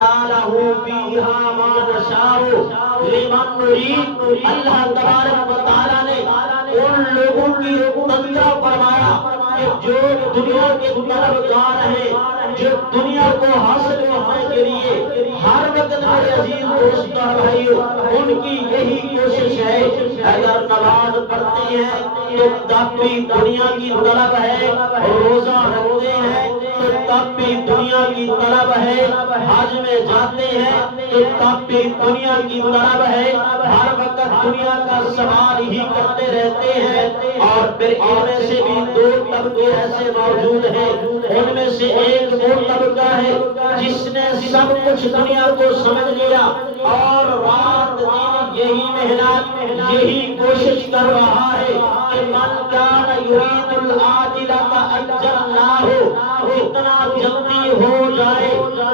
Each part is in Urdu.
لَهُ فِيهَا مَا نَشَاءُ لِمَن نُرِيدُ۔ اللہ تبارک و تعالیٰ نے ان لوگوں کی تذکرہ فرمایا کہ جو دنیا کے طلبگار ہیں، جو دنیا کو حاصل کرنے کے لیے ہر وقت میرے عزیز دوست اور بھائیو ان کی یہی کوشش ہے، اگر نماز پڑھتے ہیں تو تب بھی دنیا کی طلب ہے، روزہ رکھتے ہیں تو تب بھی دنیا کی طلب ہے، حج میں جاتے ہیں تو تب بھی دنیا کی طلب ہے، ہر وقت دنیا کا سوال ہی کرتے رہتے ہیں۔ اور پھر ان میں سے بھی دو طبقے ایسے موجود ہیں، ان میں سے ایک وہ طبقہ ہے جس نے سب کچھ دنیا کو سمجھ لیا اور رات دن یہی محنت یہی کوشش کر رہا ہے کہ من کان یرید العاجلۃ عجلناہ، جتنا جلدی ہو جائے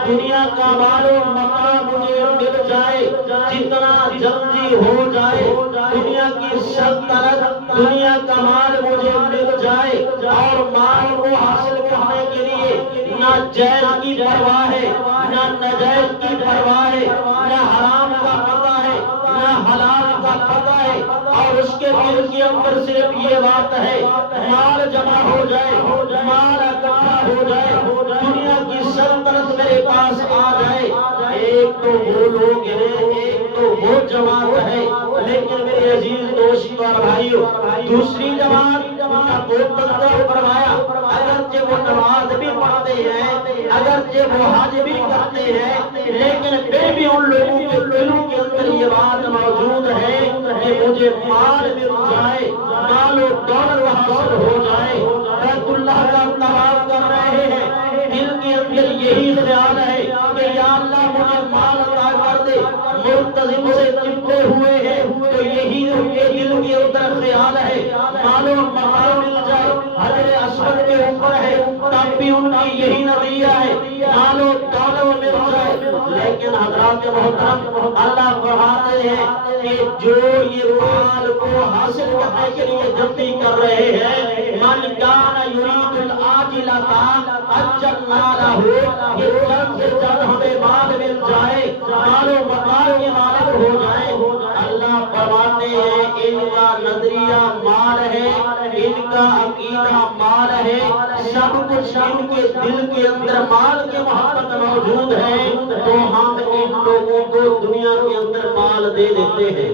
دنیا کا مال و متاع مجھے مل جائے، جتنا جلدی ہو جائے دنیا کی سلطنت دنیا کا مال مجھے مل جائے، اور مال کو حاصل کرنے کے لیے نہ جائز کی پرواہ ہے، نہ ناجائز کی پرواہ ہے، نہ حرام کا پتہ ہے نہ حلال کا پتہ ہے، اور اس کے دل کے اندر صرف یہ بات ہے مال جمع ہو جائے، مال اکٹھا ہو جائے، دنیا کی سلطنت میرے پاس آ جائے۔ ایک تو وہ لوگ ہیں، ایک تو وہ جماعت ہے، لیکن میرے عزیز دوست اور بھائیو دوسری جماعت کا وہ تذکرہ فرمایا، اگرچہ وہ نماز بھی پڑھتے ہیں، اگرچہ وہ حج بھی کرتے ہیں، لیکن پھر بھی ان لوگوں کے دلوں کے اندر یہ بات موجود ہے کہ مجھے مال مل جائے، مال و دولت حاصل ہو جائے، بیت اللہ کا طواف کر رہے ہیں، دل کے اندر یہی خیال ہے کہ یا اللہ مجھے مال عطا کر دے، ملتزم سے چپٹے ہوئے ہیں تو یہی ان کے دل کے اندر خیال ہے مال و متاع مل جائے، حجر اسود کے اوپر ہے تب بھی ان کی یہی نظریہ ہے مال و دولت مل جائے۔ لیکن حضرات محترم اللہ فرماتے ہیں کہ جو یہ مال کو حاصل کرنے کے لیے جلدی کر رہے ہیں، من کان یرید العاجلۃ عجلنا لہ، یہ جلد سے جلد ہمیں مال مل جائے، مال و متاع کے مالک ہو جائے۔ اللہ فرماتے ہیں ان کا نظریہ مال ہے، ان کا عقیدہ مال ہے، سب کچھ ان کے دل کے اندر مال کی محبت موجود ہے، تو ہم ان لوگوں کو دنیا کے اندر مال دے دیتے ہیں،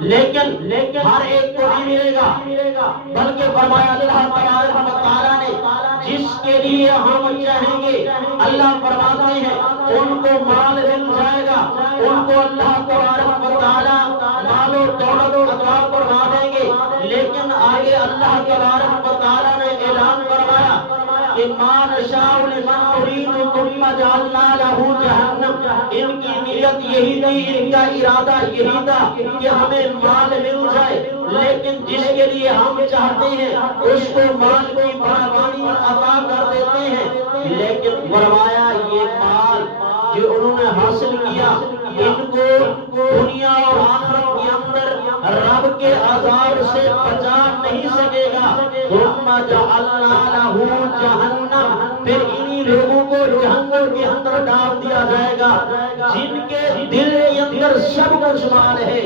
لیکن ہر ایک کو نہیں ملے گا، بلکہ فرمایا اللہ تبارک و تعالیٰ نے جس کے لیے ہم چاہیں گے اللہ فرماتے ہیں ان کو مال مل جائے گا، ان کو اللہ تبارک و تعالیٰ مال و دولت عطا فرما دیں گے۔ لیکن آگے اللہ تبارک و تعالیٰ نے اعلان فرمایا کہ ما نشاء لمن نريد ثم جعلنا له جہنم، ان کی نیت یہی تھی، ان کا ارادہ یہی تھا کہ ہمیں مال مل جائے، لیکن جس کے لیے ہم چاہتے ہیں اس کو مال کی فراوانی عطا کر دیتے ہیں۔ لیکن فرمایا یہ مال جو انہوں نے حاصل کیا ان کو دنیا اور آخرت کے اندر رب کے عذاب سے بچا نہیں سکے گا۔ ثم جعلنا له جہنم، پھر انہی لوگوں کو جہنم کے اندر ڈال دیا جائے گا جن کے دل کے اندر سب کچھ مال ہے،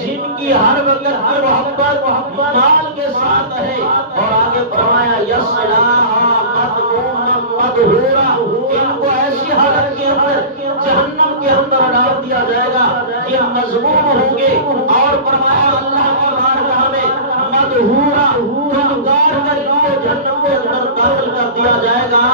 جن کی ہر وقت ہر محبت مال کے ساتھ ہے۔ اور آگے فرمایا یصلاها مذموما مدحورا، ان کو ایسی حالت کے اندر جہنم کے اندر ڈال دیا جائے گا یہ مذموم ہوں گے، اور فرمایا اللہ کی بارگاہ میں مدحورا دھنکار کر کے جہنم کے اندر داخل کر دیا جائے گا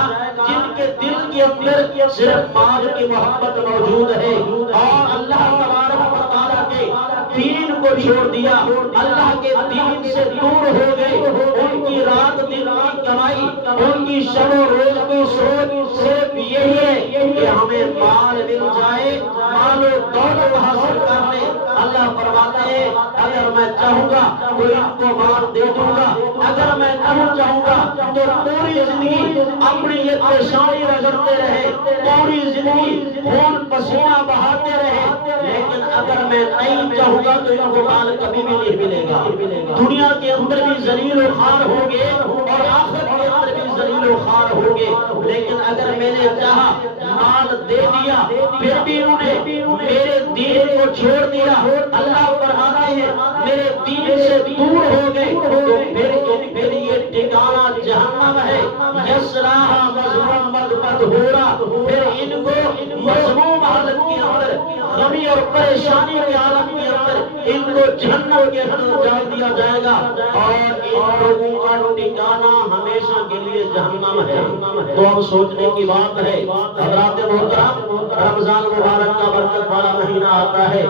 جن کے دل کے اندر صرف مال کی محبت موجود ہے، اور اللہ تبارک و تعالیٰ کے دین کو چھوڑ دیا، اللہ کے دین سے دور ہو گئے، ان کی رات دن کی کمائی، ان کی شب و روز کی سوچ صرف یہی ہے کہ ہمیں مال مل جائے، مال و دولت حاصل کر لیں۔ اللہ فرماتے ہیں اگر میں چاہوں گا تو ان کو مال دے دوں گا، اگر میں نہیں چاہوں گا تو پوری زندگی اپنی یہ پریشانی رگڑتے رہے، پوری زندگی خون پسینہ بہاتے رہے، لیکن اگر میں نہیں چاہوں گا تو ان کو مال کبھی بھی نہیں ملے گا، دنیا کے اندر بھی ذلیل و خوار ہوں گے اور آخرت کے اندر بھی ذلیل خیل و خوار ہوں گے، لیکن اگر میں نے چاہا مال دے دیا پھر بھی انہیں میرے دین کو چھوڑ دیا، اللہ فرماتے ہیں میرے دین سے دور ہو گئے، تو پھر ان کے لیے ٹھکانہ جہنم ہے، یصلاھا مذموما مدحورا، پھر ان کو مذموم حالت کے اندر، غمی اور پریشانی کے حالت کے اندر ان کو جہنم کے اندر ڈال دیا جائے گا، اور ان لوگوں کا ٹھکانہ ہمیشہ کے لیے جہنم ہے۔ تو اب سوچنے کی بات ہے، حضرات محترم، رمضان مبارک کا برکت والا مہینہ آتا ہے۔